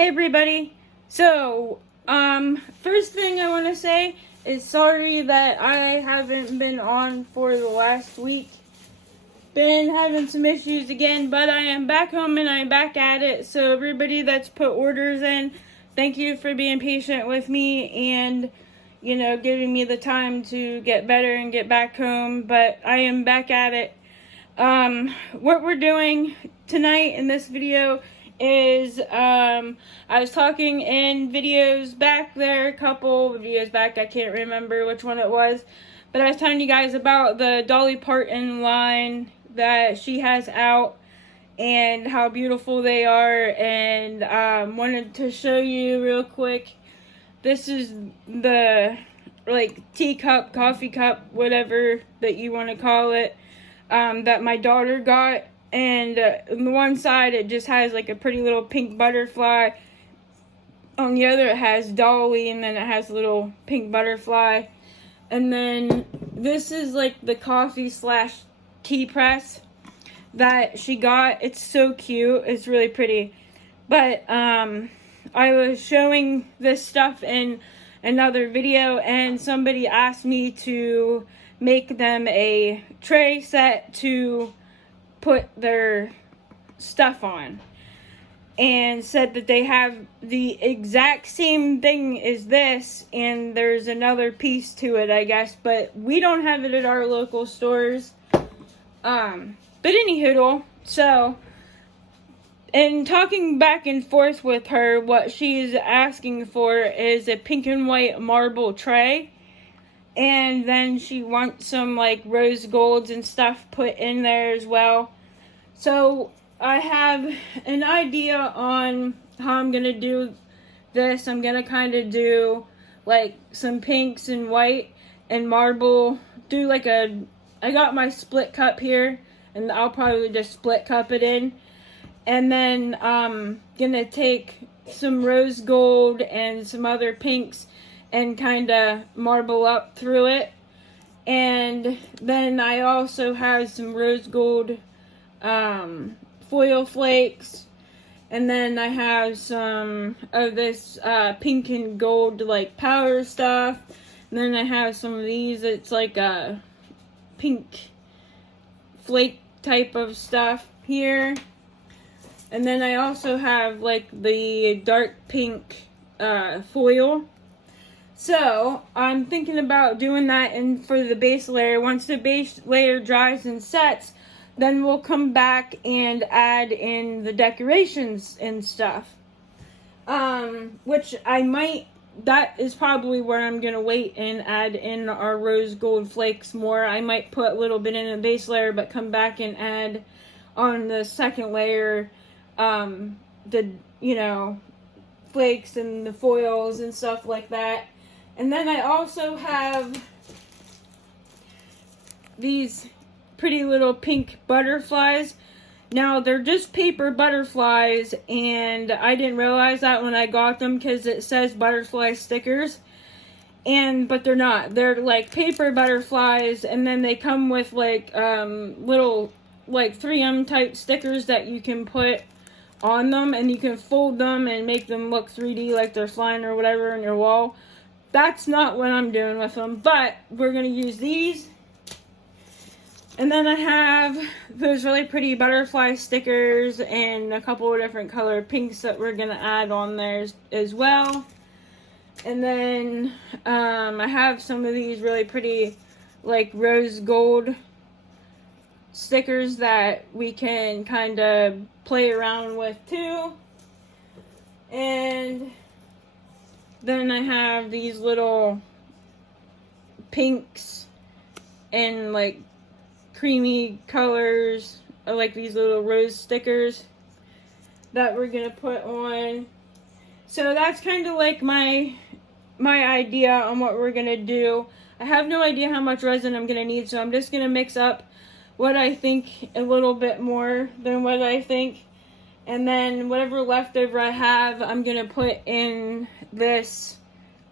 Hey everybody. So, first thing I want to say is sorry that I haven't been on for the last week. Been having some issues again, but I am back home and I'm back at it. So everybody that's put orders in, thank you for being patient with me and, giving me the time to get better and get back home. But I am back at it. What we're doing tonight in this video is, I was talking in videos back there, a couple videos back, I can't remember which one it was, but I was telling you guys about the Dolly Parton line that she has out and how beautiful they are, and wanted to show you real quick. This is the teacup, coffee cup, whatever that you want to call it, that my daughter got. And on the one side it just has like a pretty little pink butterfly. On the other it has Dolly, and then it has a little pink butterfly. And then this is like the coffee / tea press that she got. It's so cute. It's really pretty. But I was showing this stuff in another video, and somebody asked me to make them a tray set to put their stuff on, and said that they have the exact same thing as this, and there's another piece to it, I guess, but we don't have it at our local stores. But any hoodle. So, in talking back and forth with her, what she's asking for is a pink and white marble tray. And then she wants some like rose golds and stuff put in there as well. So I have an idea on how I'm going to do this. I'm going to kind of do like some pinks and white and marble. Do like I got my split cup here, and I'll probably just split cup it in. And then I'm going to take some rose gold and some other pinks and kind of marble up through it. And then I also have some rose gold foil flakes, and then I have some of this pink and gold like powder stuff, and then I have some of these. It's like a pink flake type of stuff here, and then I also have like the dark pink foil. So, I'm thinking about doing that in for the base layer. Once the base layer dries and sets, then we'll come back and add in the decorations and stuff. Which that is probably where I'm going to wait and add in our rose gold flakes more. I might put a little bit in the base layer, but come back and add on the second layer, the, flakes and the foils and stuff like that. And then I also have these pretty little pink butterflies. Now, they're just paper butterflies, and I didn't realize that when I got them because it says butterfly stickers. But they're not. They're like paper butterflies, and then they come with like little like 3M type stickers that you can put on them, and you can fold them and make them look 3D like they're flying or whatever on your wall. That's not what I'm doing with them, but we're going to use these. And then I have those really pretty butterfly stickers and a couple of different color pinks that we're going to add on there as well. And then I have some of these really pretty like rose gold stickers that we can kind of play around with too. And then I have these little pinks and like creamy colors, like these little rose stickers that we're gonna put on. So that's kind of like my idea on what we're gonna do. I have no idea how much resin I'm gonna need, so I'm just gonna mix up what I think a little bit more than what I think. And then whatever leftover I have, I'm going to put in this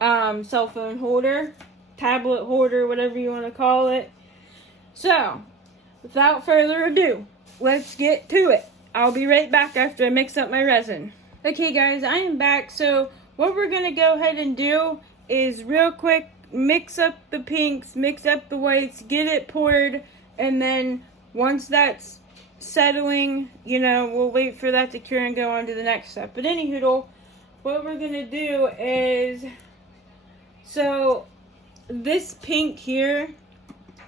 cell phone holder, tablet holder, whatever you want to call it. So, without further ado, let's get to it. I'll be right back after I mix up my resin. Okay guys, I am back. So what we're going to go ahead and do is real quick mix up the pinks, mix up the whites, get it poured, and then once that's settling, you know, we'll wait for that to cure and go on to the next step. But anywho, what we're going to do is, so this pink here,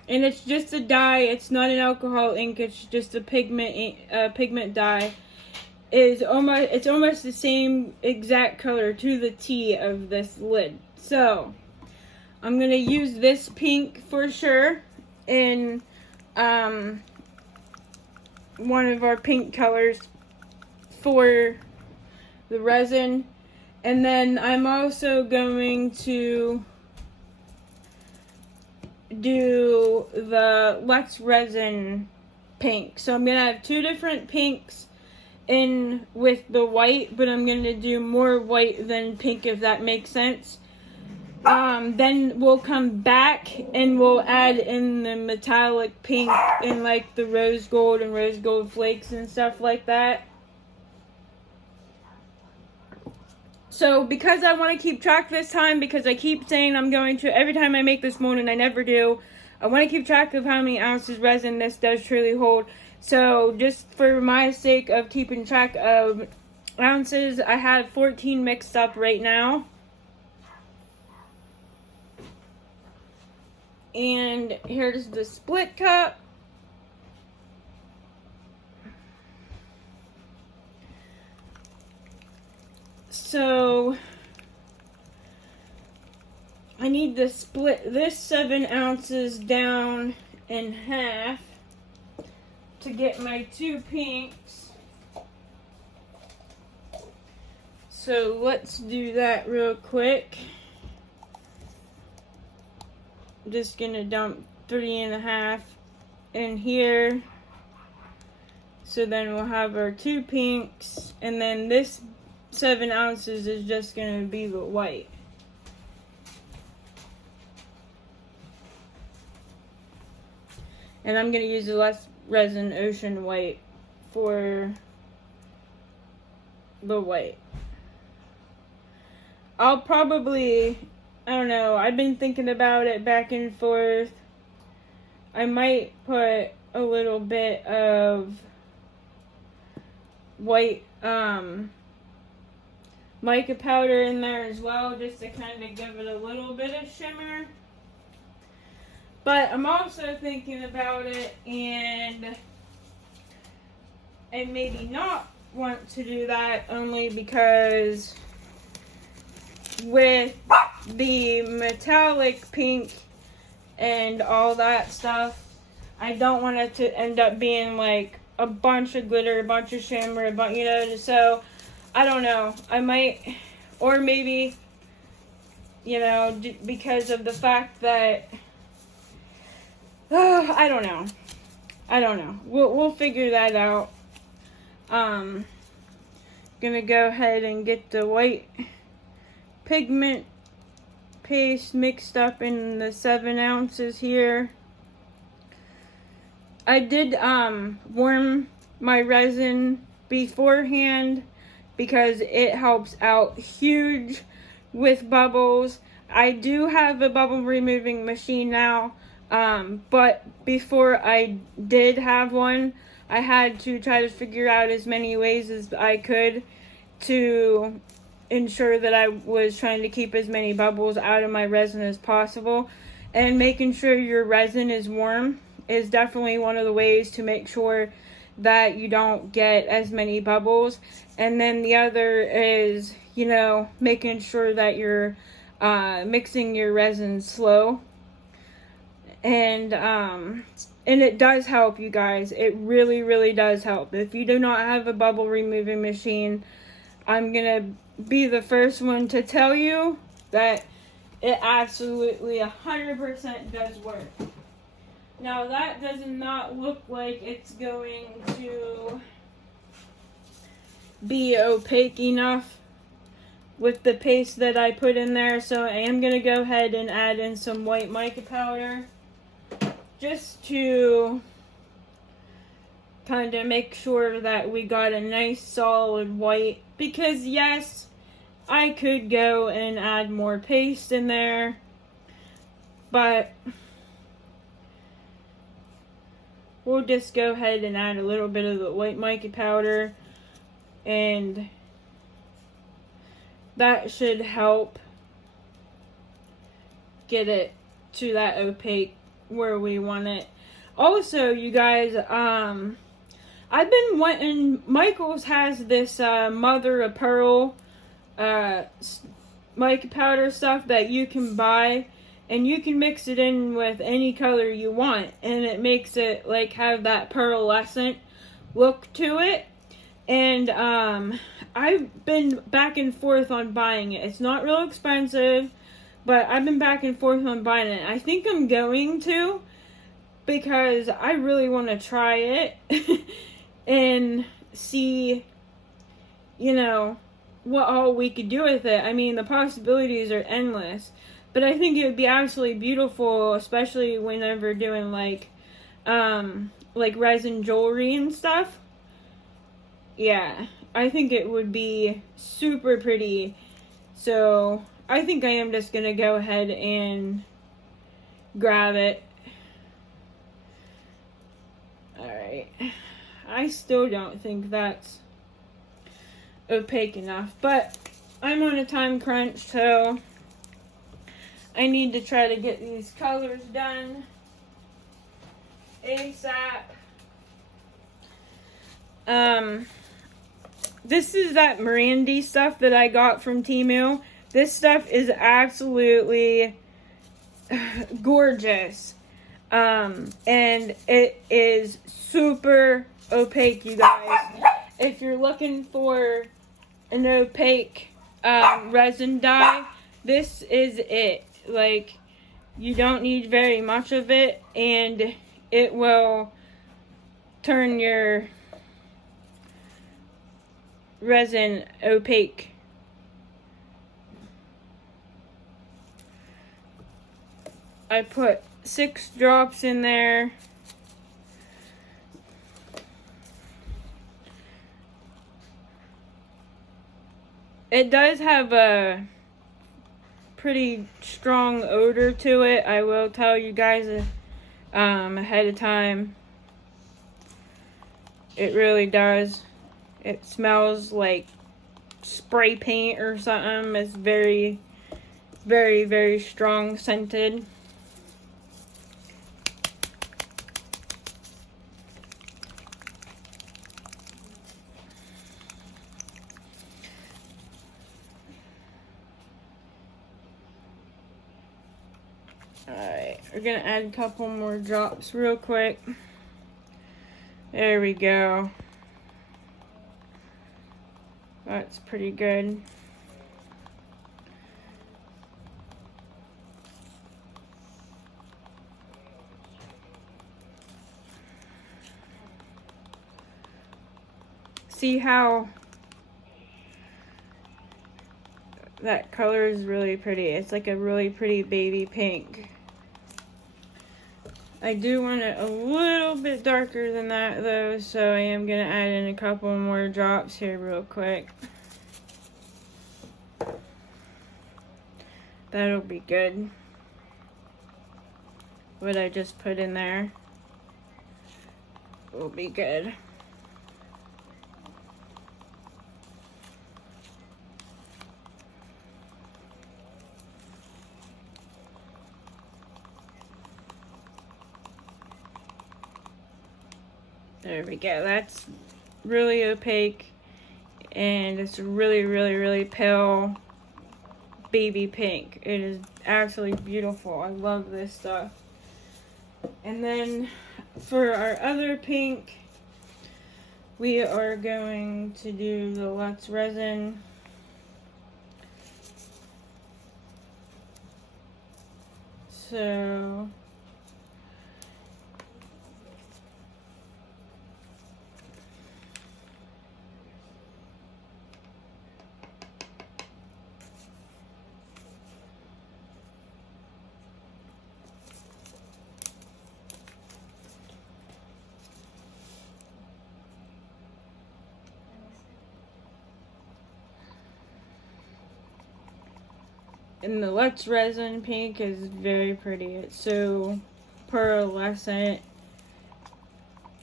and it's just a dye, it's not an alcohol ink, it's just a pigment dye. It's almost the same exact color to the T of this lid. So I'm gonna use this pink for sure in one of our pink colors for the resin, and then I'm also going to do the Lex Resin pink. So I'm gonna have two different pinks in with the white, but I'm gonna do more white than pink, if that makes sense. Then we'll come back and we'll add in the metallic pink and like the rose gold and rose gold flakes and stuff like that. So because I want to keep track this time, because I keep saying I'm going to every time I make this mold and I never do, I want to keep track of how many ounces resin this does truly hold. So just for my sake of keeping track of ounces, I have 14 mixed up right now. And here's the split cup. So I need to split this 7 ounces down in half to get my two pinks. So let's do that real quick. I'm just gonna dump 3.5 in here. So then we'll have our two pinks, and then this 7 ounces is just gonna be the white. And I'm gonna use the Lex Resin Ocean White for the white. I'll probably, I don't know, I've been thinking about it back and forth. I might put a little bit of white mica powder in there as well, just to kind of give it a little bit of shimmer. But I'm also thinking about it and maybe not want to do that, only because with the metallic pink and all that stuff, I don't want it to end up being like a bunch of glitter, a bunch of shimmer, a bunch, you know, so I don't know. I might, or maybe, you know, because of the fact that, I don't know. We'll figure that out. Gonna go ahead and get the white pigment paste mixed up in the 7 ounces here. I did warm my resin beforehand because it helps out huge with bubbles. I do have a bubble removing machine now, but before I did have one, I had to try to figure out as many ways as I could to ensure that I was trying to keep as many bubbles out of my resin as possible. And making sure your resin is warm is definitely one of the ways to make sure that you don't get as many bubbles. And then the other is, you know, making sure that you're mixing your resin slow. And it does help, you guys. It really, really does help. If you do not have a bubble removing machine, I'm gonna be the first one to tell you that it absolutely 100% does work. Now that does not look like it's going to be opaque enough with the paste that I put in there, so I am gonna go ahead and add in some white mica powder just to kind of make sure that we got a nice solid white because yes, I could go and add more paste in there, but we'll just go ahead and add a little bit of the white mica powder, and that should help get it to that opaque where we want it. Also, you guys, I've been wanting, Michaels has this mother of pearl mica powder stuff that you can buy, and you can mix it in with any color you want, and it makes it like have that pearlescent look to it. And I've been back and forth on buying it. It's not real expensive, but I've been back and forth on buying it. I think I'm going to, because I really want to try it and see, you know, what all we could do with it. I mean, the possibilities are endless. But I think it would be absolutely beautiful, especially whenever doing like resin jewelry and stuff. Yeah, I think it would be super pretty. So I think I am just gonna go ahead and grab it. Alright. I still don't think that's opaque enough, but I'm on a time crunch, so I need to try to get these colors done ASAP. This is that Mirandy stuff that I got from Temu. This stuff is absolutely gorgeous. And it is super opaque, you guys. If you're looking for an opaque resin dye, this is it. Like, you don't need very much of it, and it will turn your resin opaque. I put 6 drops in there. It does have a pretty strong odor to it. I will tell you guys ahead of time. It really does. It smells like spray paint or something. It's very, very, very strong scented. Alright, we're gonna add a couple more drops real quick. There we go. That's pretty good. See how that color is really pretty. It's like a really pretty baby pink. I do want it a little bit darker than that though, so I am going to add in a couple more drops here real quick. That'll be good. What I just put in there will be good. There we go. That's really opaque, and it's really, really, really pale baby pink. It is absolutely beautiful. I love this stuff. And then for our other pink, we are going to do the Luxe Resin. So And the Let's Resin pink is very pretty. It's so pearlescent.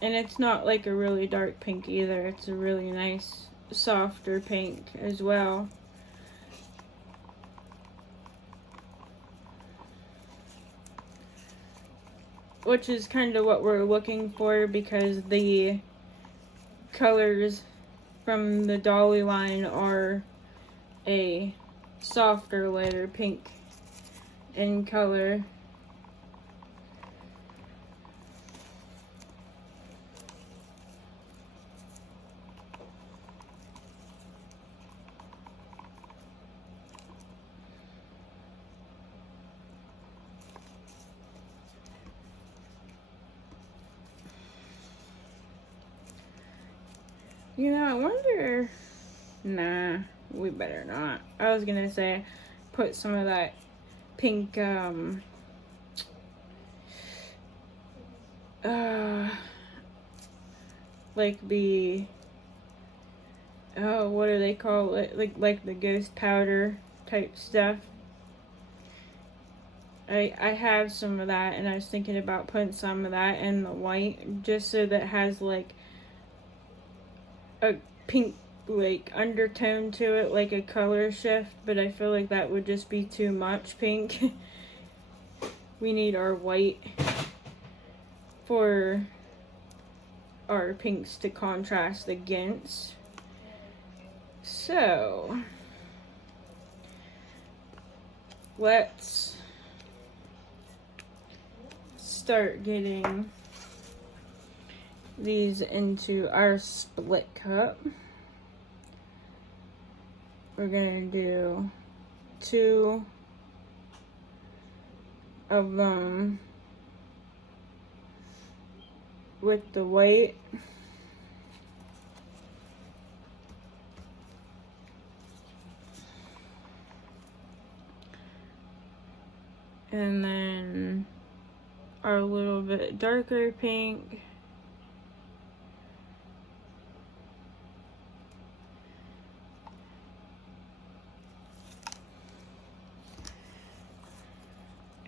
And it's not like a really dark pink either. It's a really nice, softer pink as well. Which is kind of what we're looking for, because the colors from the Dolly line are a softer, lighter pink in color. You know, I wonder... Nah, we better not. I was gonna say, put some of that pink, like the... Oh, what do they call it? Like the ghost powder type stuff. I have some of that, and I was thinking about putting some of that in the white, just so that it has like a pink like undertone to it, like a color shift, but I feel like that would just be too much pink. We need our white for our pinks to contrast against. So let's start getting these into our split cup. We're gonna do 2 of them with the white. And then our little bit darker pink.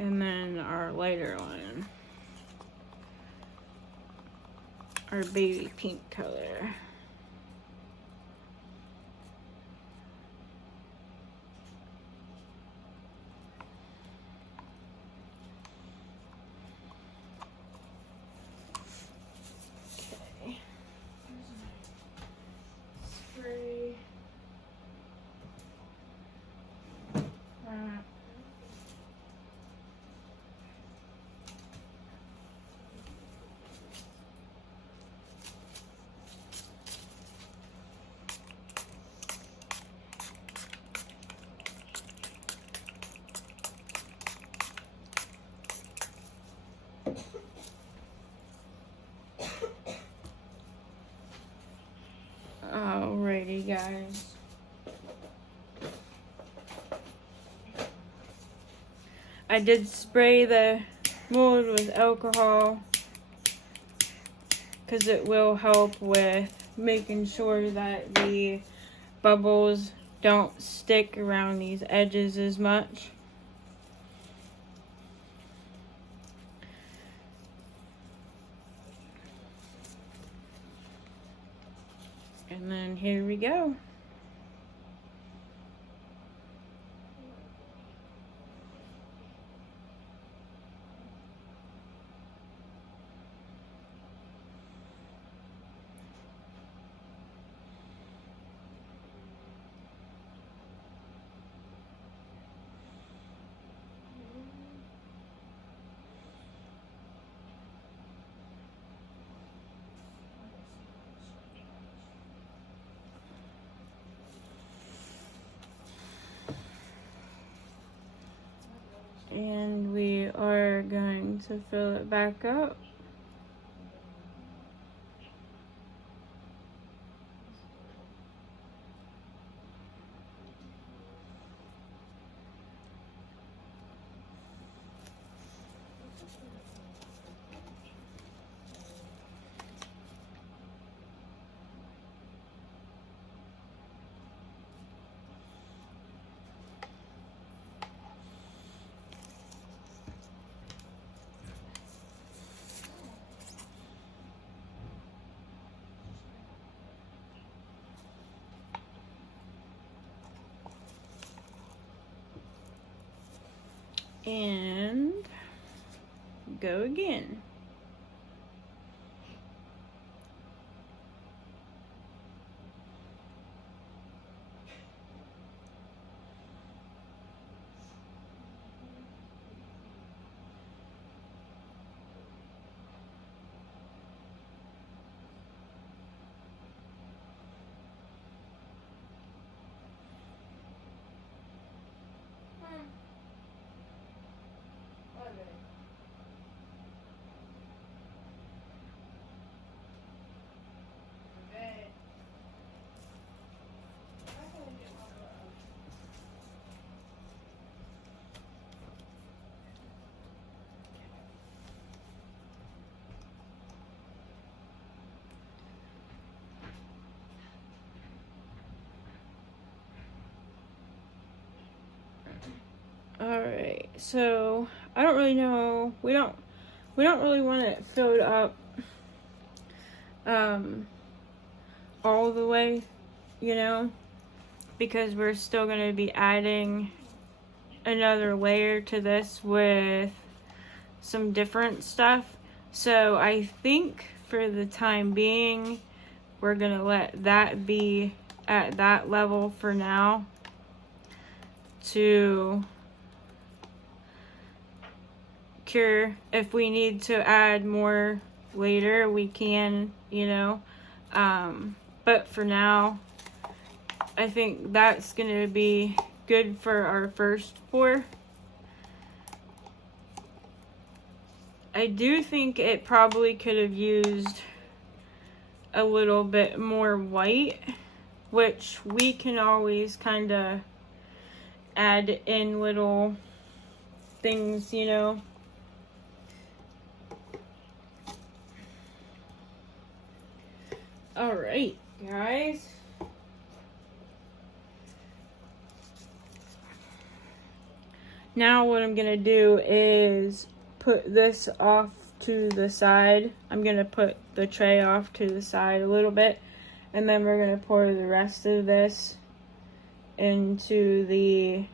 And then our lighter one. Our baby pink color. Spray. Alrighty, guys. I did spray the mold with alcohol because it will help with making sure that the bubbles don't stick around these edges as much. And then here we go. And we are going to fill it back up. And go again. Alright, so I don't really know. We don't really want it filled up all the way, you know, because we're still going to be adding another layer to this with some different stuff. So I think for the time being, we're going to let that be at that level for now to cure. If we need to add more later, we can, you know, but for now I think that's gonna be good for our first pour. I do think it probably could have used a little bit more white, which we can always kind of add in little things, you know. All right, guys. Now what I'm gonna do is put this off to the side. I'm gonna put the tray off to the side a little bit, and then we're gonna pour the rest of this into the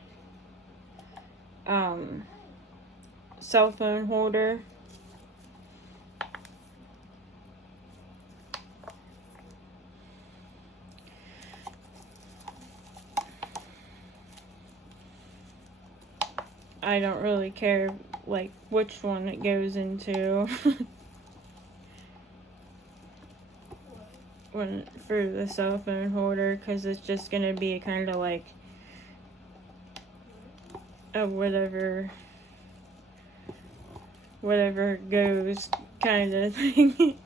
cell phone holder. I don't really care like which one it goes into. For the cell phone holder, because it's just gonna be kind of like a whatever goes kind of thing.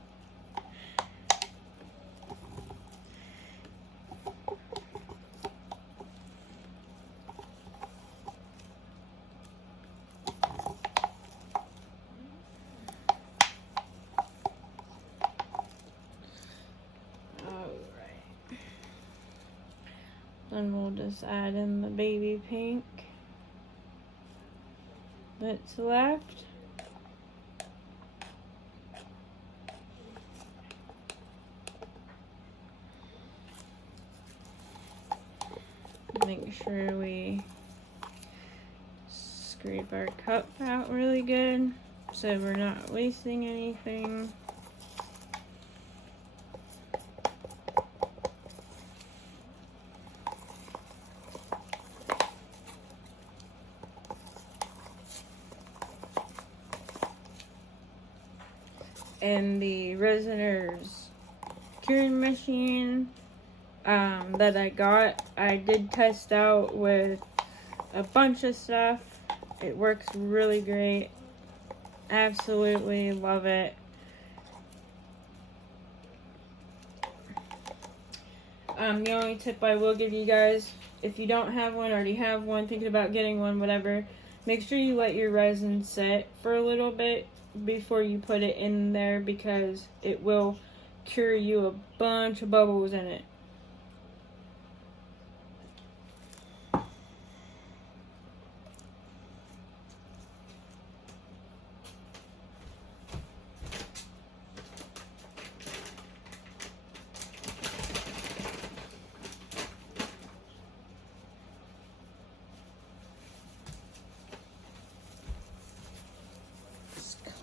Then we'll just add in the baby pink that's left. Make sure we scrape our cup out really good so we're not wasting anything. And the Resiners curing machine that I got, I did test out with a bunch of stuff. It works really great. Absolutely love it. The only tip I will give you guys, if you don't have one, already have one, thinking about getting one, whatever, make sure you let your resin set for a little bit before you put it in there, because it will cure you a bunch of bubbles in it.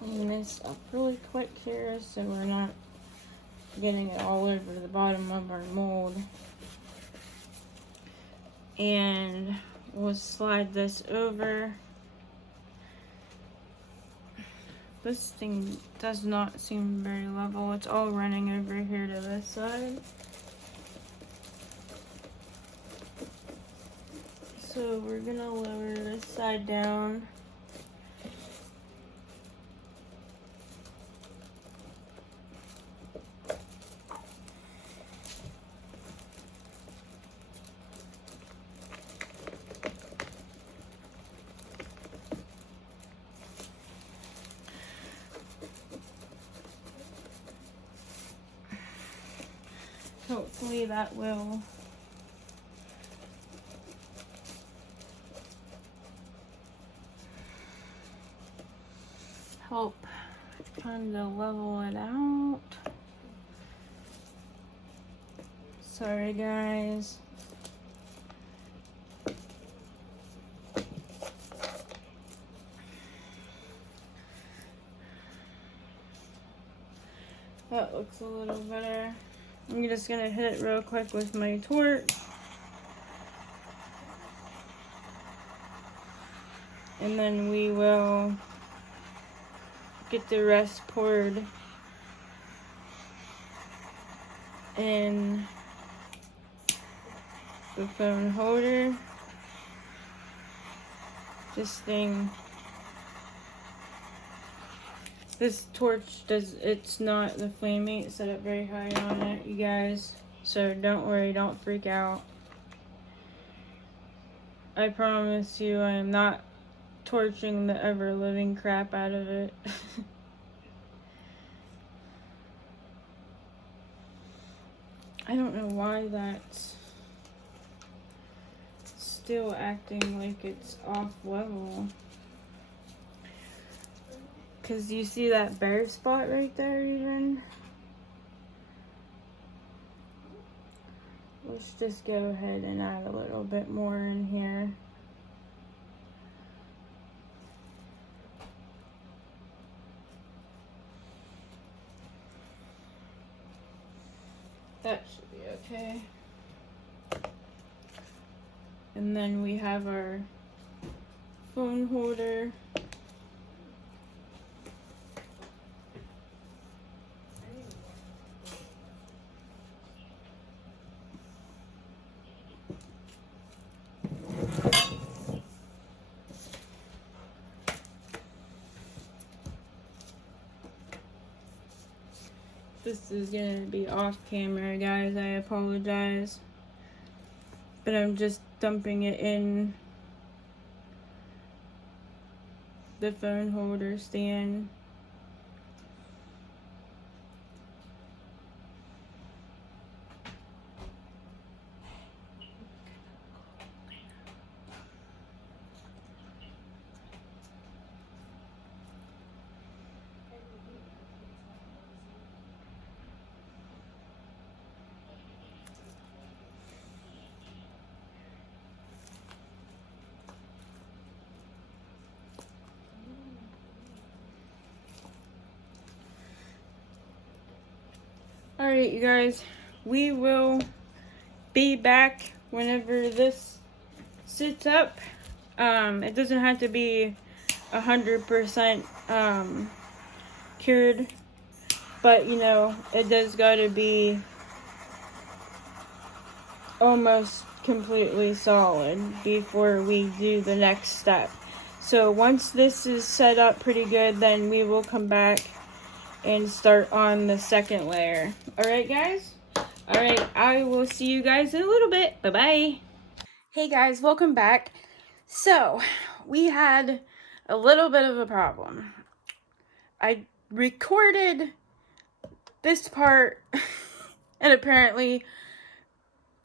clean this up really quick here so we're not getting it all over the bottom of our mold. And we'll slide this over. This thing does not seem very level. It's all running over here to this side. So we're gonna lower this side down. Hopefully that will help kind of level it out. Sorry guys. That looks a little better. I'm just gonna hit it real quick with my torch. And then we will get the rest poured in the phone holder. This torch it's not, the flame ain't set up very high on it, you guys. So don't worry, don't freak out. I promise you I am not torching the ever-living crap out of it. I don't know why that's still acting like it's off level. Cause you see that bare spot right there even? Let's just go ahead and add a little bit more in here. That should be okay. And then we have our phone holder. This is gonna be off camera, guys. I apologize. But I'm just dumping it in the phone holder stand. Alright, you guys, we will be back whenever this sits up. It doesn't have to be 100% cured, but you know, it does gotta be almost completely solid before we do the next step. So once this is set up pretty good, then we will come back and start on the second layer. Alright guys? Alright, I will see you guys in a little bit. Bye-bye. Hey guys, welcome back. So, we had a little bit of a problem. I recorded this part and apparently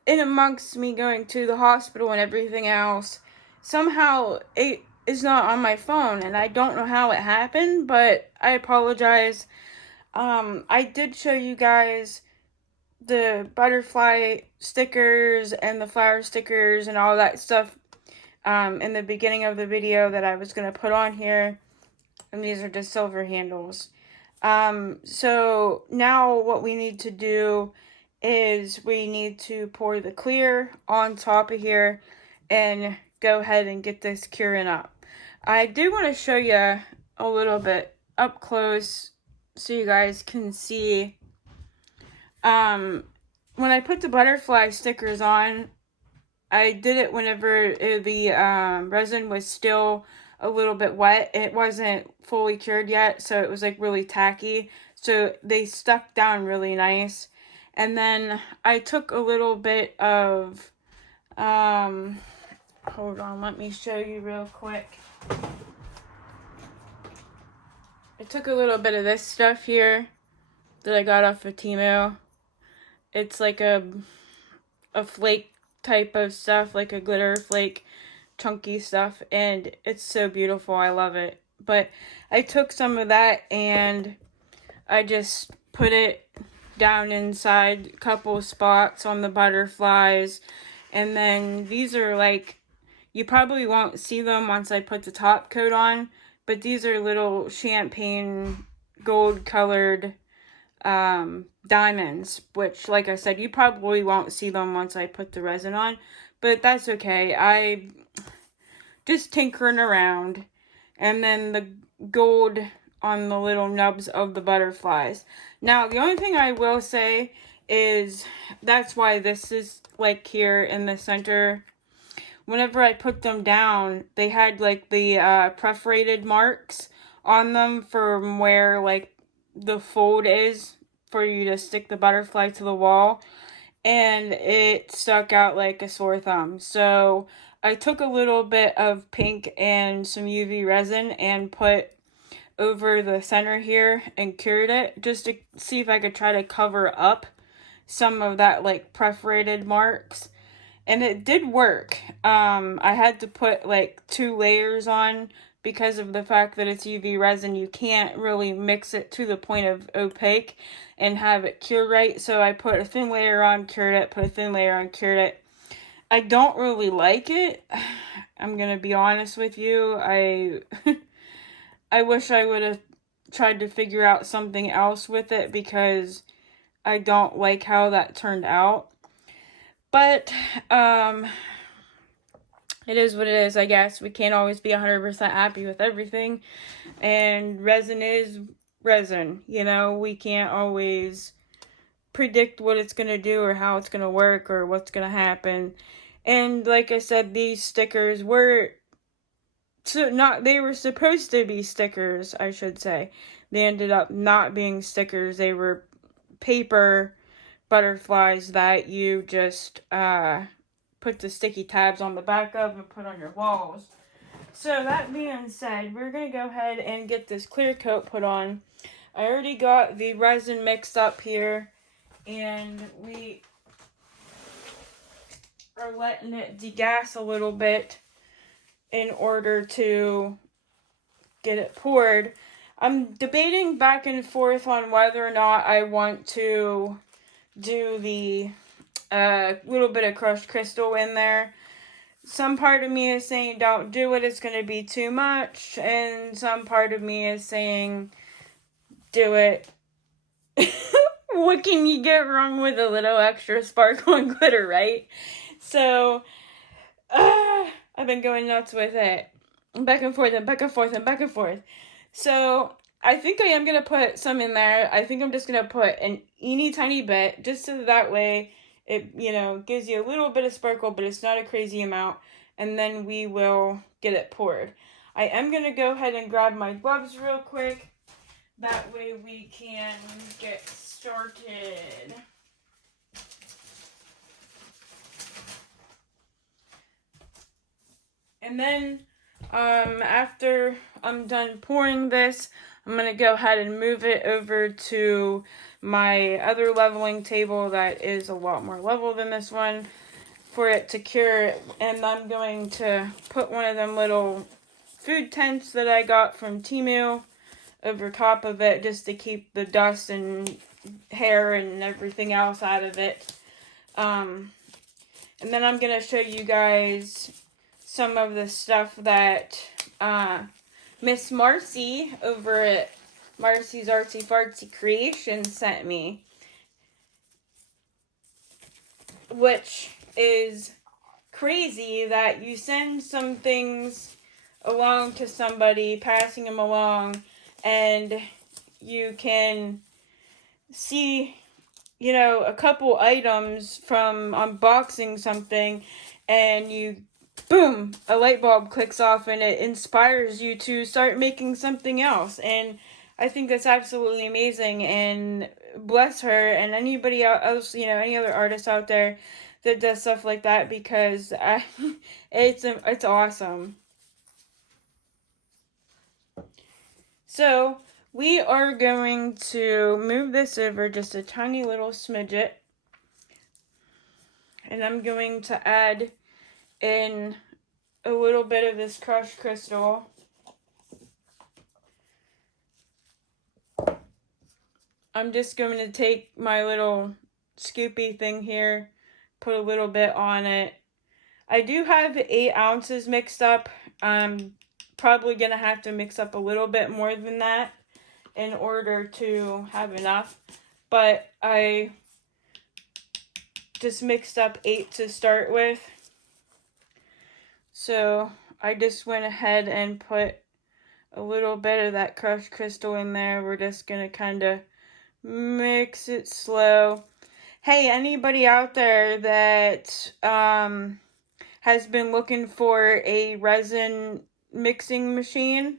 in amongst me going to the hospital and everything else, somehow it is not on my phone and I don't know how it happened, but I apologize. I did show you guys the butterfly stickers and the flower stickers and all that stuff in the beginning of the video that I was going to put on here. And these are just silver handles. So now what we need to do is we need to pour the clear on top of here and go ahead and get this curing up. I do want to show you a little bit up close so you guys can see. When I put the butterfly stickers on, I did it whenever the resin was still a little bit wet. It wasn't fully cured yet, so it was like really tacky. So they stuck down really nice. And then I took a little bit of, hold on, let me show you real quick. I took a little bit of this stuff here that I got off of Temu. It's like a flake type of stuff, like a glitter flake, chunky stuff, and it's so beautiful. I love it. But I took some of that and I just put it down inside a couple spots on the butterflies. And then these are like, you probably won't see them once I put the top coat on, but these are little champagne gold colored diamonds, which, like I said, you probably won't see them once I put the resin on, but that's okay. I just tinkering around. And then the gold on the little nubs of the butterflies. Now, the only thing I will say is that's why this is like here in the center. Whenever I put them down, they had like the perforated marks on them from where like the fold is for you to stick the butterfly to the wall, and it stuck out like a sore thumb. So I took a little bit of pink and some UV resin and put over the center here and cured it just to see if I could try to cover up some of that like perforated marks. And it did work. I had to put like 2 layers on because of the fact that it's UV resin. You can't really mix it to the point of opaque and have it cure right. So I put a thin layer on, cured it, put a thin layer on, cured it. I don't really like it. I'm gonna be honest with you. I wish I would have tried to figure out something else with it because I don't like how that turned out. But it is what it is, I guess. We can't always be 100% happy with everything. And resin is resin. You know, we can't always predict what it's going to do or how it's going to work or what's going to happen. And like I said, these stickers were they were supposed to be stickers, I should say. They ended up not being stickers. They were paper butterflies that you just put the sticky tabs on the back of and put on your walls. So that being said, we're going to go ahead and get this clear coat put on. I already got the resin mixed up here, and we are letting it degas a little bit in order to get it poured. I'm debating back and forth on whether or not I want to do the little bit of crushed crystal in there. Some part of me is saying don't do it, it's going to be too much, and some part of me is saying do it. What can you get wrong with a little extra sparkle and glitter, right? So I've been going nuts with it, back and forth and back and forth and back and forth. So I think I am going to put some in there. I think I'm just going to put an teeny tiny bit, just so that way it, you know, gives you a little bit of sparkle, but it's not a crazy amount. And then we will get it poured. I am going to go ahead and grab my gloves real quick. That way we can get started. And then after I'm done pouring this, I'm going to go ahead and move it over to my other leveling table that is a lot more level than this one for it to cure. And I'm going to put one of them little food tents that I got from Temu over top of it just to keep the dust and hair and everything else out of it. And then I'm going to show you guys some of the stuff that Miss Marcy over at Marcy's Artsy Fartsy Creations sent me, which is crazy that you send some things along to somebody, passing them along, and you can see, you know, a couple items from unboxing something, and you, boom, a light bulb clicks off and it inspires you to start making something else. And I think that's absolutely amazing, and bless her and anybody else, you know, any other artist out there that does stuff like that, because it's awesome. So we are going to move this over just a tiny little smidget, and I'm going to add in a little bit of this crushed crystal. I'm just going to take my little scoopy thing here, put a little bit on it. I do have 8 ounces mixed up. I'm probably going to have to mix up a little bit more than that in order to have enough. But I just mixed up 8 to start with. So I just went ahead and put a little bit of that crushed crystal in there. We're just going to kind of mix it slow. Hey, anybody out there that has been looking for a resin mixing machine?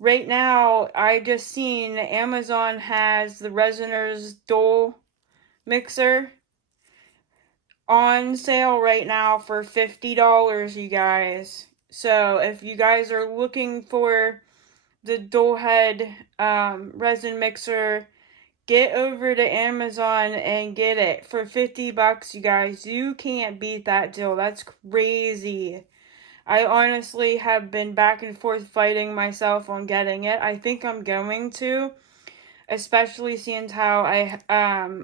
Right now, I just seen Amazon has the Resiner's Dual Mixer on sale right now for $50, you guys. So if you guys are looking for the dual head resin mixer, get over to Amazon and get it for $50, you guys. You can't beat that deal. That's crazy. I honestly have been back and forth fighting myself on getting it. I think I'm going to, especially seeing how I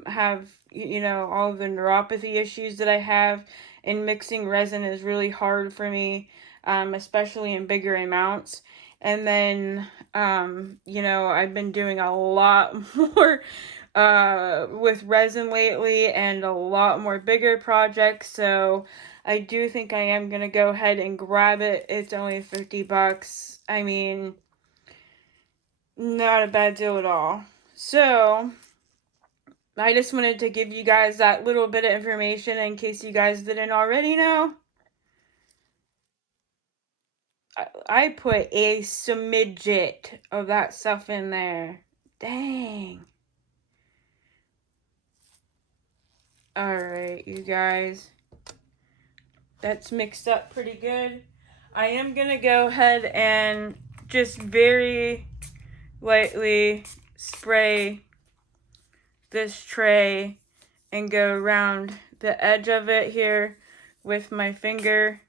have, you know, all of the neuropathy issues that I have, and mixing resin is really hard for me, especially in bigger amounts. And then, you know, I've been doing a lot more with resin lately, and a lot more bigger projects, so I do think I am going to go ahead and grab it. It's only $50. I mean, not a bad deal at all. So I just wanted to give you guys that little bit of information in case you guys didn't already know. I put a smidget of that stuff in there. Dang. Alright, you guys. That's mixed up pretty good. I am going to go ahead and just very lightly spray this tray and go around the edge of it here with my finger.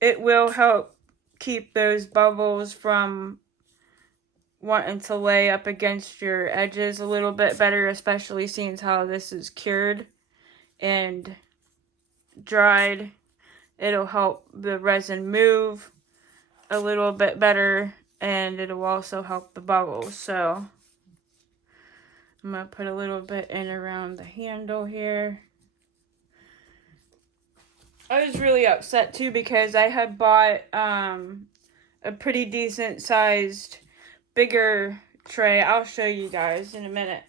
It will help keep those bubbles from wanting to lay up against your edges a little bit better, especially seeing how this is cured and dried. It'll help the resin move a little bit better, and it'll also help the bubbles. So I'm going to put a little bit in around the handle here. I was really upset too because I had bought a pretty decent sized bigger tray. I'll show you guys in a minute.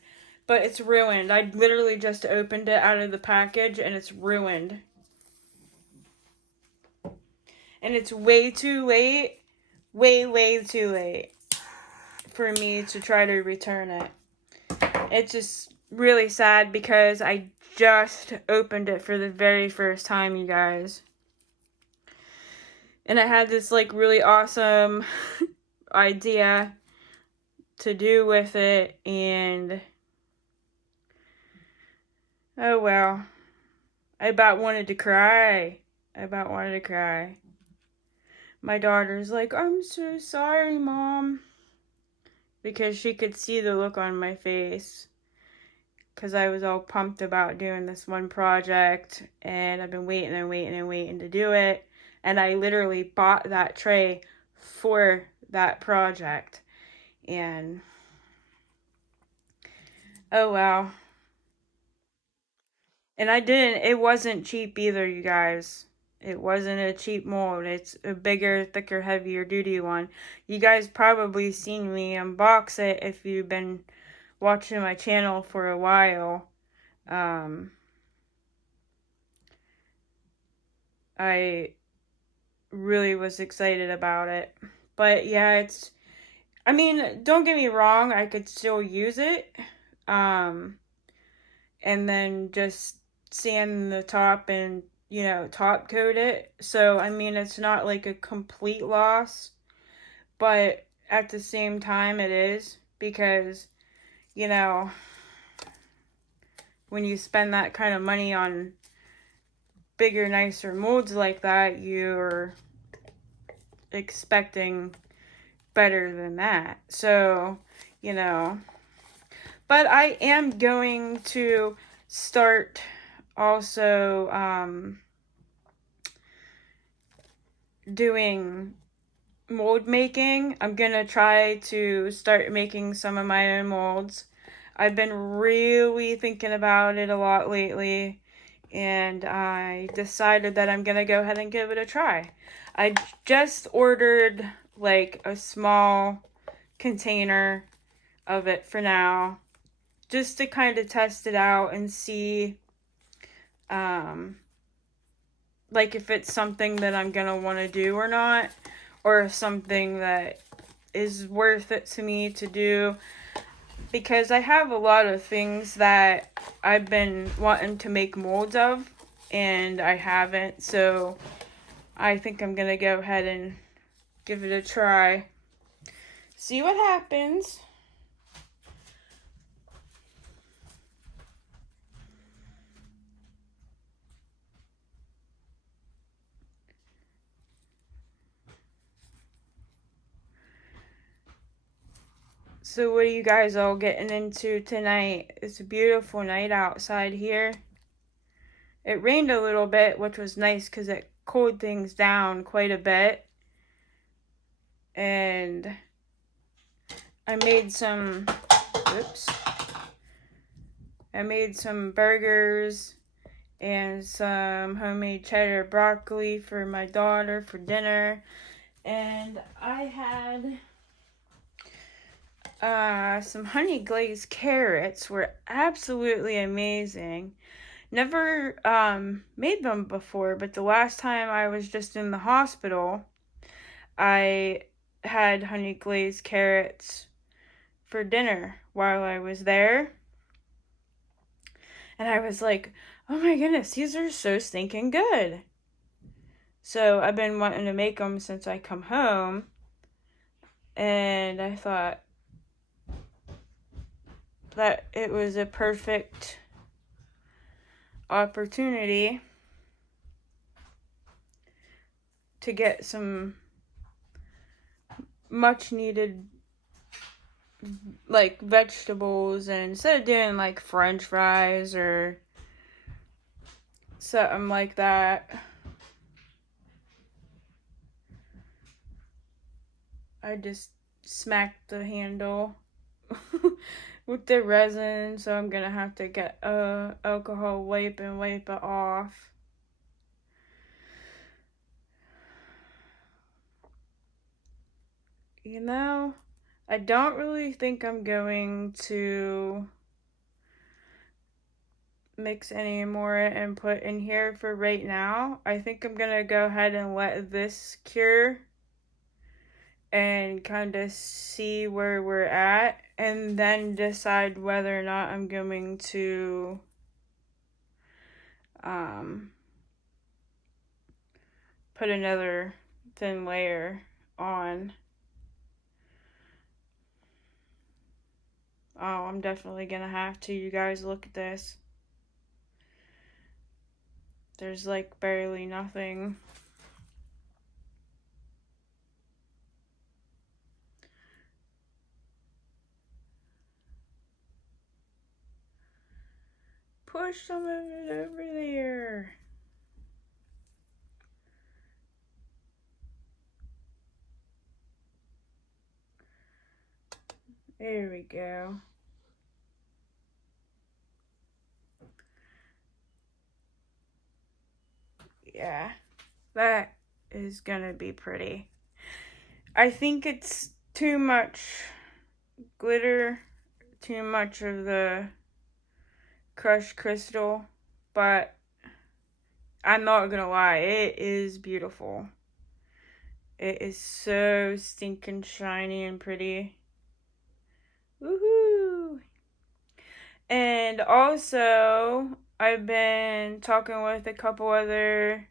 But it's ruined. I literally just opened it out of the package and it's ruined. And it's way too late. Way too late for me to try to return it. It's just really sad because I just opened it for the very first time, you guys. And I had this like really awesome idea to do with it, and oh well. I about wanted to cry. My daughter's like, "I'm so sorry, Mom." Because she could see the look on my face. Because I was all pumped about doing this one project, and I've been waiting to do it. And I literally bought that tray for that project. And oh wow. And it wasn't cheap either, you guys. It wasn't a cheap mold. It's a bigger, thicker, heavier duty one. You guys probably seen me unbox it if you've been watching my channel for a while. I really was excited about it. But yeah, I mean, don't get me wrong, I could still use it. And then just sand the top and, top coat it. So, I mean, it's not like a complete loss, but at the same time, it is because, you know, when you spend that kind of money on bigger, nicer molds like that, you're expecting better than that. So, you know, but I am going to start also doing mold making. I'm gonna try to start making some of my own molds. I've been really thinking about it a lot lately, and I decided that I'm gonna go ahead and give it a try. I just ordered like a small container of it for now, just to kind of test it out and see like if it's something that I'm gonna want to do or not, or something that is worth it to me to do, because I have a lot of things that I've been wanting to make molds of and I haven't, so I think I'm gonna go ahead and give it a try, see what happens. So what are you guys all getting into tonight? It's a beautiful night outside here. It rained a little bit, which was nice because it cooled things down quite a bit. And I made some, I made some burgers and some homemade cheddar broccoli for my daughter for dinner. And I had some honey glazed carrots, were absolutely amazing. Never made them before, but the last time I was just in the hospital, I had honey glazed carrots for dinner while I was there. And I was like, oh my goodness, these are so stinking good. So I've been wanting to make them since I come home. And I thought that it was a perfect opportunity to get some much needed like vegetables, and instead of doing like french fries or something like that, I just smacked the handle with the resin, so I'm gonna have to get a alcohol wipe and wipe it off. I don't really think I'm going to mix any more and put in here for right now. I think I'm gonna go ahead and let this cure and kind of see where we're at, and then decide whether or not I'm going to put another thin layer on. Oh, I'm definitely gonna have to. You guys, look at this. There's like barely nothing. Push some of it over there. There we go. Yeah, that is gonna be pretty. I think it's too much glitter, too much of the crushed crystal, but I'm not gonna lie, it is beautiful. It is so stinking shiny and pretty. Woohoo! And also, I've been talking with a couple other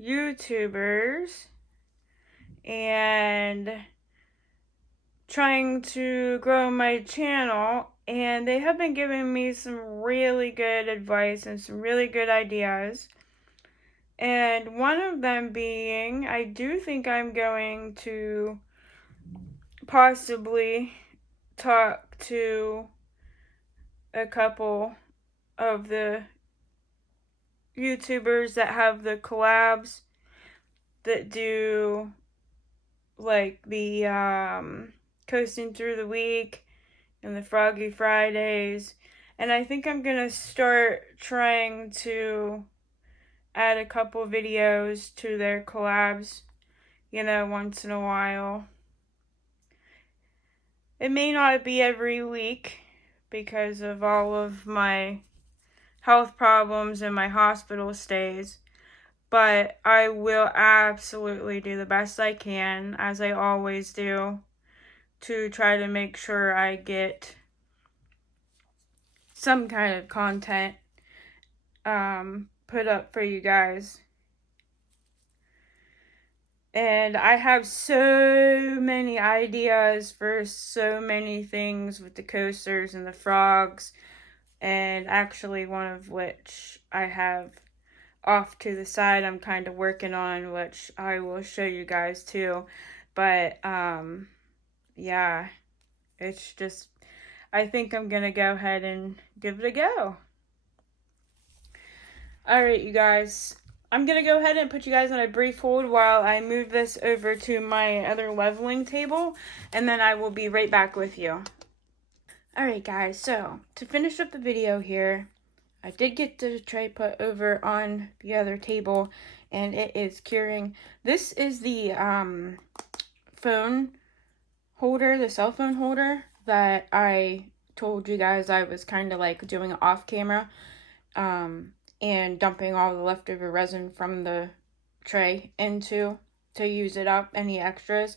YouTubers and trying to grow my channel, and they have been giving me some really good advice and some really good ideas. And one of them being, I do think I'm going to possibly talk to a couple of the YouTubers that have the collabs that do like the coasting through the week and the Froggy Fridays. And I think I'm gonna start trying to add a couple videos to their collabs, once in a while. It may not be every week because of all of my health problems and my hospital stays, but I will absolutely do the best I can, as I always do, to try to make sure I get some kind of content put up for you guys. And I have so many ideas for so many things with the coasters and the frogs, and actually one of which I have off to the side I'm kind of working on, which I will show you guys too. But yeah, it's just, I think I'm gonna go ahead and give it a go. Alright, you guys, I'm gonna go ahead and put you guys on a brief hold while I move this over to my other leveling table, and then I will be right back with you. Alright guys, so to finish up the video here, I did get the tray put over on the other table, and it is curing. This is the phone holder, the cell phone holder that I told you guys I was kind of like doing off camera, and dumping all the leftover resin from the tray into to use it up, any extras,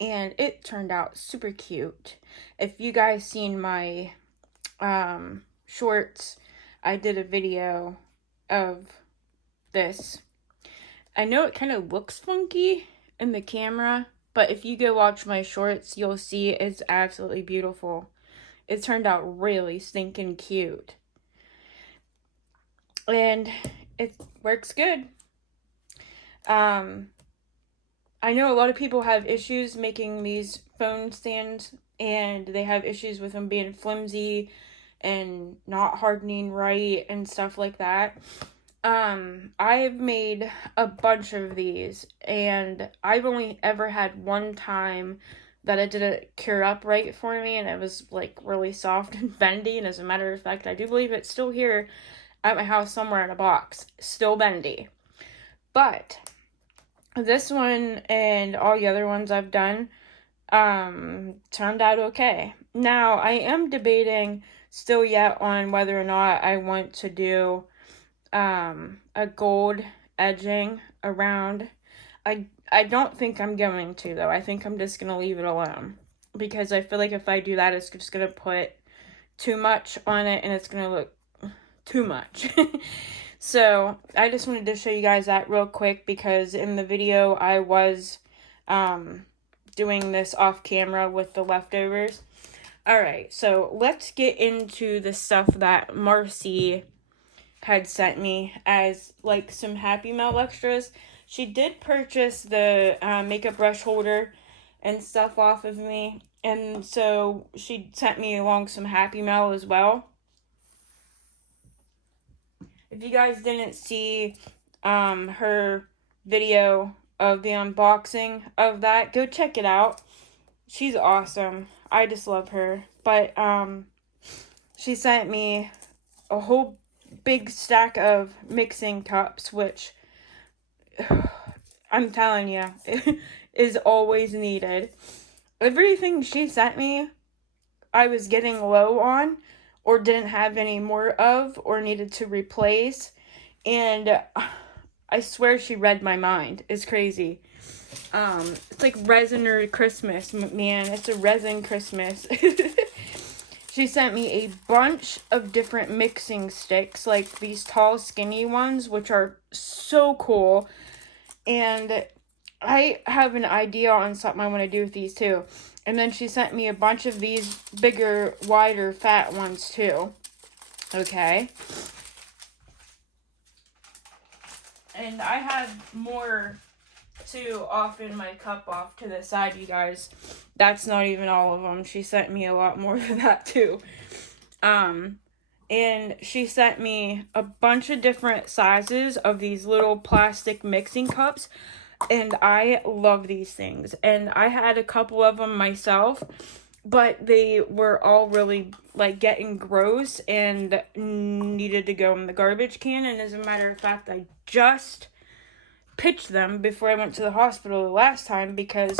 and it turned out super cute. If you guys seen my shorts, I did a video of this. I know it kind of looks funky in the camera, but if you go watch my shorts, you'll see it's absolutely beautiful. It turned out really stinking cute. And it works good. I know a lot of people have issues making these phone stands, and they have issues with them being flimsy and not hardening right and stuff like that. I've made a bunch of these, and I've only ever had one time that it didn't cure up right for me, and it was like really soft and bendy. And as a matter of fact, I do believe it's still here at my house somewhere in a box, still bendy. But this one and all the other ones I've done turned out okay. Now, I am debating still yet on whether or not I want to do a gold edging around. I don't think I'm going to, though. I think I'm just going to leave it alone, because I feel like if I do that, it's just going to put too much on it, and it's going to look too much. So I just wanted to show you guys that real quick, because in the video I was doing this off camera with the leftovers. Alright, so let's get into the stuff that Marcy had sent me as like some Happy Mail extras. She did purchase the makeup brush holder and stuff off of me, and so she sent me along some Happy Mail as well. If you guys didn't see her video of the unboxing of that, go check it out. she's awesome. I just love her. But she sent me a whole big stack of mixing cups, which I'm telling you is always needed. Everything she sent me, I was getting low on, or didn't have any more of, or needed to replace. And I swear she read my mind. It's crazy. It's like resin or Christmas, man. It's a resin Christmas. She sent me a bunch of different mixing sticks, like these tall, skinny ones, which are so cool. And I have an idea on something I want to do with these too. And then she sent me a bunch of these bigger, wider, fat ones too. Okay. And I have more to off in my cup off to the side, you guys. That's not even all of them. She sent me a lot more than that too. And she sent me a bunch of different sizes of these little plastic mixing cups. And I love these things. And I had a couple of them myself, but they were all really, like, getting gross and needed to go in the garbage can. And as a matter of fact, I just pitched them before I went to the hospital the last time because,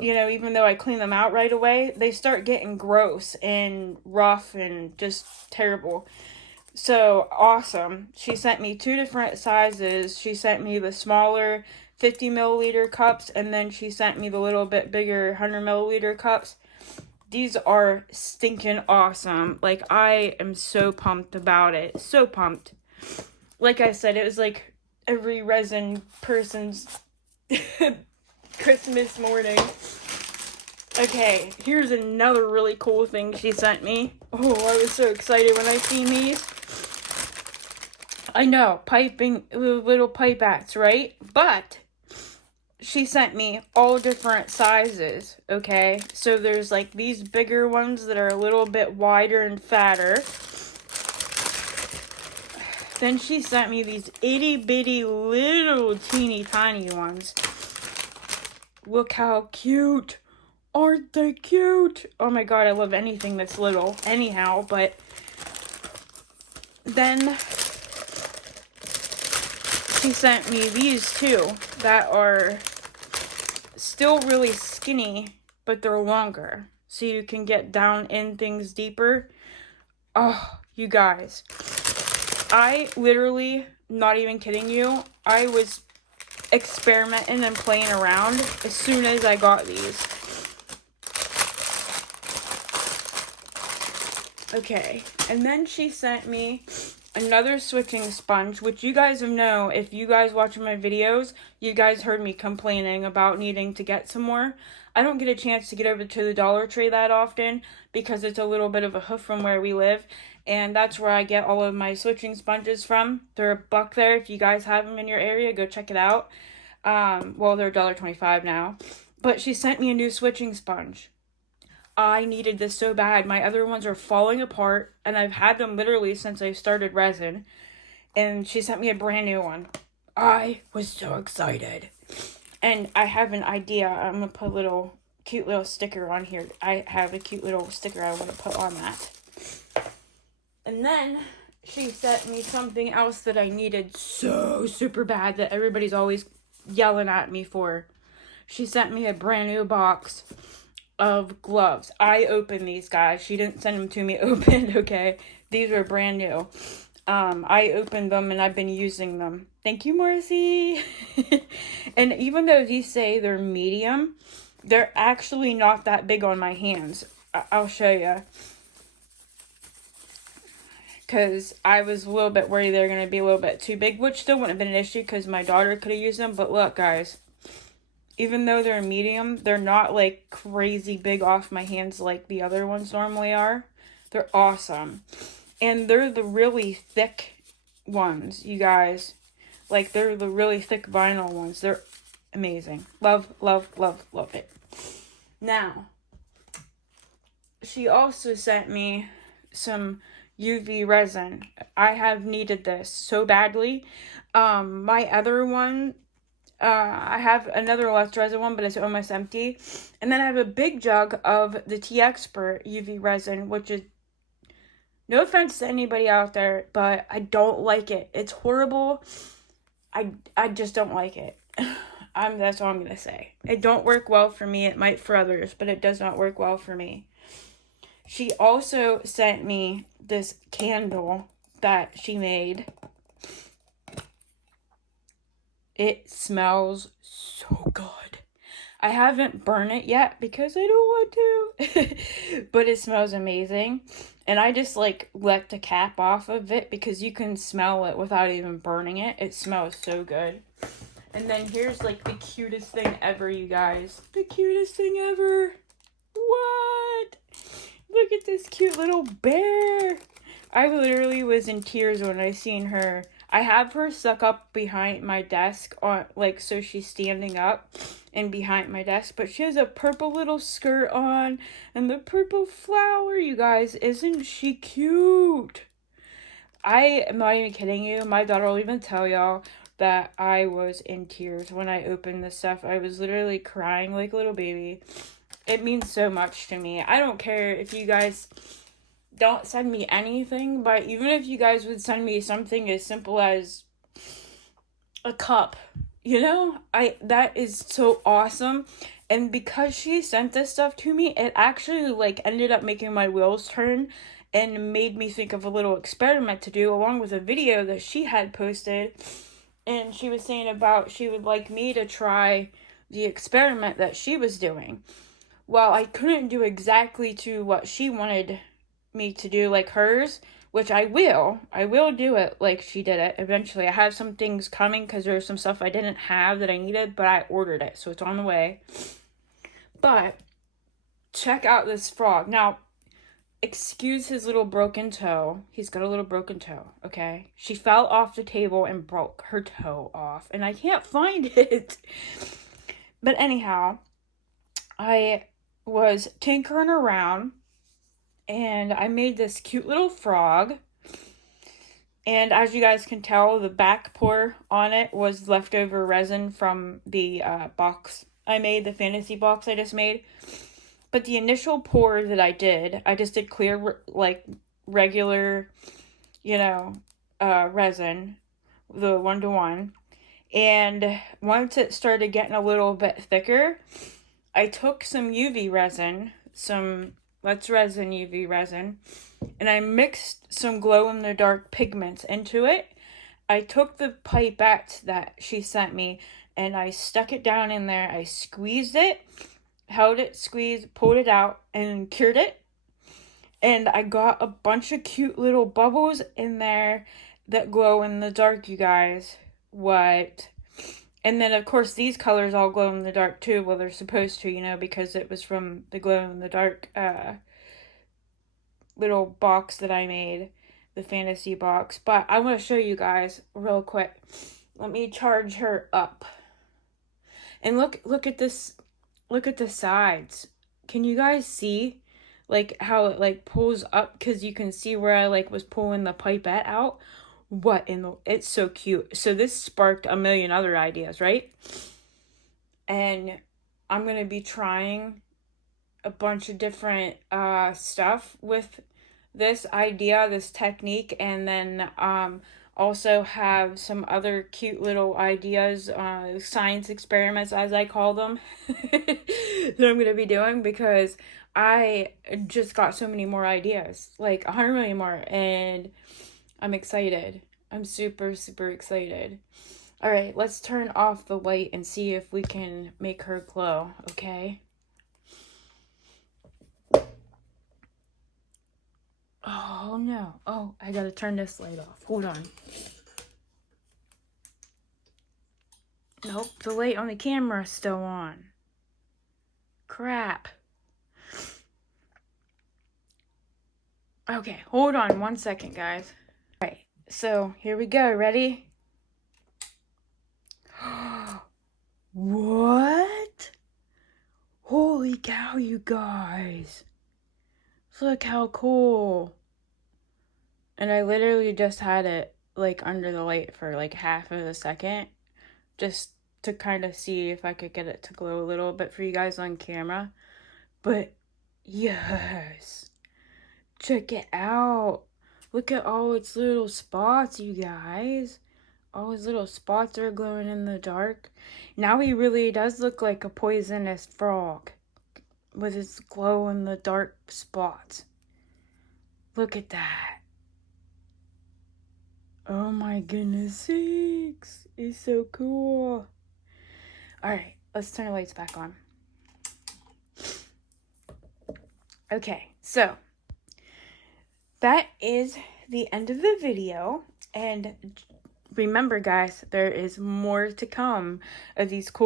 you know, even though I clean them out right away, they start getting gross and rough and just terrible. So, awesome. She sent me 2 different sizes. She sent me the smaller 50 milliliter cups, and then she sent me the little bit bigger 100 milliliter cups. These are stinking awesome. Like, I am so pumped about it. So pumped. Like I said, it was like every resin person's Christmas morning. Okay, here's another really cool thing she sent me. Oh, I was so excited when I seen these. I know, little pipettes, right? But she sent me all different sizes, okay? So there's like these bigger ones that are a little bit wider and fatter. Then she sent me these itty bitty little teeny tiny ones. Look how cute. Aren't they cute? Oh my god, I love anything that's little anyhow, but then she sent me these two that are still really skinny, but they're longer, so you can get down in things deeper. Oh, you guys. I literally, not even kidding you, I was experimenting and playing around as soon as I got these. Okay, and then she sent me another switching sponge, which you guys know, if you guys watch my videos, you guys heard me complaining about needing to get some more. I don't get a chance to get over to the Dollar Tree that often because it's a little bit of a hoof from where we live, and that's where I get all of my switching sponges from. They're $1 there. If you guys have them in your area, go check it out. Well, they're $1.25 now, but she sent me a new switching sponge. I needed this so bad. My other ones are falling apart, and I've had them literally since I started resin. And she sent me a brand new one. I was so excited. And I have an idea. I'm going to put a cute little sticker on here. I have a cute little sticker I want to put on that. And then she sent me something else that I needed so super bad that everybody's always yelling at me for. She sent me a brand new box of gloves. I opened these, guys. She didn't send them to me opened, okay? These are brand new. I opened them and I've been using them. Thank you, Marcy. And even though these say they're medium, they're actually not that big on my hands. I'll show you. Because I was a little bit worried they're going to be a little bit too big, which still wouldn't have been an issue because my daughter could have used them. But look, guys. Even though they're medium, they're not like crazy big off my hands like the other ones normally are. They're awesome. And they're the really thick ones, you guys. Like, they're the really thick vinyl ones. They're amazing. Love, love, love, love it. Now, she also sent me some UV resin. I have needed this so badly. My other one, I have another Let's Resin one, but it's almost empty. And then I have a big jug of the T-Expert UV resin, which is, no offense to anybody out there, but I don't like it. It's horrible. I just don't like it. That's all I'm gonna say. It don't work well for me. It might for others, but it does not work well for me. She also sent me this candle that she made. It smells so good. I haven't burned it yet because I don't want to. But it smells amazing. And I just like let the cap off of it because you can smell it without even burning it. It smells so good. And then here's like the cutest thing ever, you guys. The cutest thing ever. What? Look at this cute little bear. I literally was in tears when I seen her. I have her stuck up behind my desk on like so she's standing up and behind my desk, but she has a purple little skirt on and the purple flower, you guys. Isn't she cute? I am not even kidding you. My daughter will even tell y'all that I was in tears when I opened this stuff. I was literally crying like a little baby. It means so much to me. I don't care if you guys don't send me anything, but even if you guys would send me something as simple as a cup, you know, that is so awesome. And because she sent this stuff to me, it actually like ended up making my wheels turn and made me think of a little experiment to do along with a video that she had posted. And she was saying about she would like me to try the experiment that she was doing. Well, I couldn't do exactly to what she wanted me to do like hers, which I will do it like she did it eventually. I have some things coming because there's some stuff I didn't have that I needed, but I ordered it, so it's on the way. But check out this frog. Now, excuse his little broken toe. He's got a little broken toe, okay? She fell off the table and broke her toe off, and I can't find it. But anyhow, I was tinkering around and I made this cute little frog. And as you guys can tell, the back pour on it was leftover resin from the box I made, the fantasy box I just made. But the initial pour that I just did clear, like, regular, resin, the 1-to-1. And once it started getting a little bit thicker, I took some UV resin, some Let's Resin UV resin, and I mixed some glow-in-the-dark pigments into it. I took the pipette that she sent me, and I stuck it down in there. I squeezed it, held it, squeezed, pulled it out, and cured it. And I got a bunch of cute little bubbles in there that glow in the dark, you guys. What? And then, of course, these colors all glow in the dark, too. Well, they're supposed to, because it was from the glow in the dark little box that I made, the fantasy box. But I want to show you guys real quick. Let me charge her up. And look at this. Look at the sides. Can you guys see, like, how it, like, pulls up? Because you can see where I, like, was pulling the pipette out. It's so cute. So this sparked a million other ideas, right? And I'm going to be trying a bunch of different stuff with this idea, this technique, and then also have some other cute little ideas, science experiments, as I call them, that I'm going to be doing, because I just got so many more ideas, like 100 million more, and I'm excited. I'm super, super excited. All right, let's turn off the light and see if we can make her glow, okay? Oh, no. Oh, I gotta turn this light off. Hold on. Nope, the light on the camera is still on. Crap. Okay, hold on 1 second, guys. All right, so here we go. Ready? What? Holy cow, you guys. Look how cool. And I literally just had it, like, under the light for, like, half of a second. Just to kind of see if I could get it to glow a little bit for you guys on camera. But yes, check it out. Look at all its little spots, you guys. All his little spots are glowing in the dark. Now he really does look like a poisonous frog with his glow in the dark spots. Look at that. Oh my goodness sakes. It's so cool. Alright, let's turn the lights back on. Okay, so that is the end of the video. And remember, guys, there is more to come of these cool